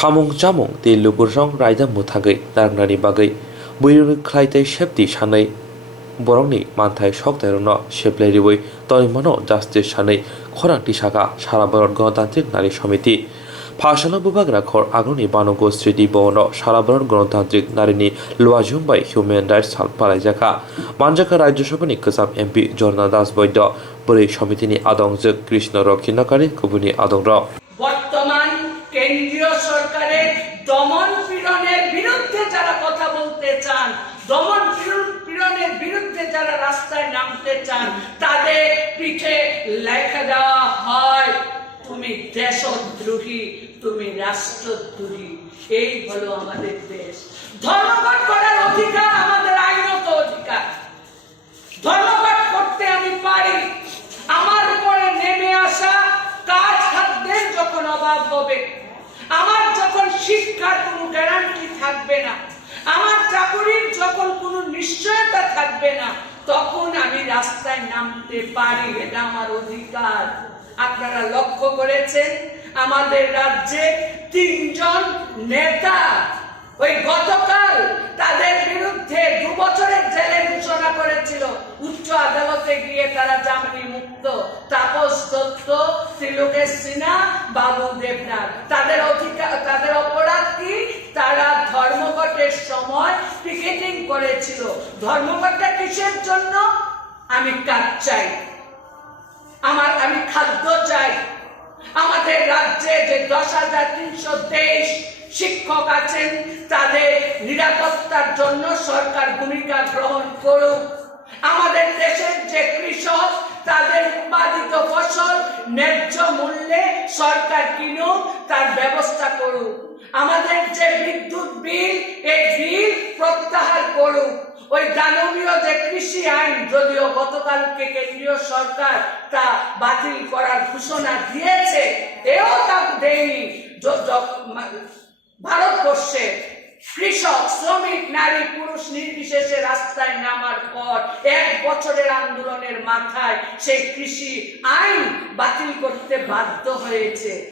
samung jamung ti lukurjong raida muthagai tarnani bagai buiruni khlaitai shepti sanai borongni manthai soktairno sheplairiboi toimano justice sanai khorangti saka sara bharat গণতান্ত্রিক নারী সমিতি ফাশানো বিভাগ রাখর আগুনি বানগো স্মৃতি ভবন সারা ভারত গণতান্ত্রিক নারীনি লোয়াজুমবাই human rights সাল পালাইজাকা মানজাকা রাজ্যসভানি গোজাম MP ঝর্ণা দাস বৈদ্য বলি সমিতিনি আদংজক কৃষ্ণ রক্ষিণকারী কুবুনি আদংর বর্তমান কেন্দ্রীয় সরকারের দমন পীড়নের বিরুদ্ধে যারা কথা বলতে চান, দমন পীড়নের বিরুদ্ধে যারা রাস্তায় নামতে চান, তাদের পিঠে লেখা দেওয়া হয় তুমি দেশদ্রোহী, তুমি রাষ্ট্রদ্রোহী। এই হলো আমাদের দেশ। ধর্মঘট করার অধিকার আমাদের আইনত অধিকার। ধর্মঘট করতে আমি পারি। আমার উপরে নেমে আসা কাজ খাদ্যের যখন অভাব হবে, আমার যখন শিক্ষার কোনো গ্যারান্টি থাকবে না, আমার চাকরির যখন কোনো নিশ্চয়তা থাকবে না, তখন আমি রাস্তায় নামতে পারি। এটা আমার অধিকার। আপনারা লক্ষ্য করেছেন আমাদের রাজ্যে 3 জন নেতা ওই গতকাল তাদের বিরুদ্ধে 2 বছরের জেলের ঘোষণা করেছিল। উচ্চ আদালতে গিয়ে তারা জামিন মুক্ত। তাপস দত্ত, ত্রিলোকেশ সিনহা, বাবু দেবনাথ। তাদের অপরাধ কি? তারা ধর্মঘটের সময় পিকেটিং করেছিল। ধর্মঘটটা কিসের জন্য? আমি কাজ চাই, আমি খাদ্য চাই। আমাদের রাজ্যে যে 10,323 শিক্ষক আছেন, তাদের নিরাপত্তার জন্য সরকার ভূমিকা গ্রহণ করুক। আমাদের দেশের যে কৃষক, তাদের উৎপাদিত ফসল ন্যায্য মূল্যে সরকার কিনুক, তার ব্যবস্থা করুক। আমাদের যে বিদ্যুৎ বিল, এই বিল প্রত্যাহার করুক। ওই দানবীয় যে কৃষি আইন, যদিও গতকালকে কেন্দ্রীয় সরকার তা বাতিল করার ঘোষণা দিয়েছে, এও তা দেয়নি। ভারতবর্ষে কৃষক, শ্রমিক, নারী, পুরুষ নির্বিশেষে রাস্তায় নামার পর 1 বছরের আন্দোলনের মাথায় সেই কৃষি আইন বাতিল করতে বাধ্য হয়েছে।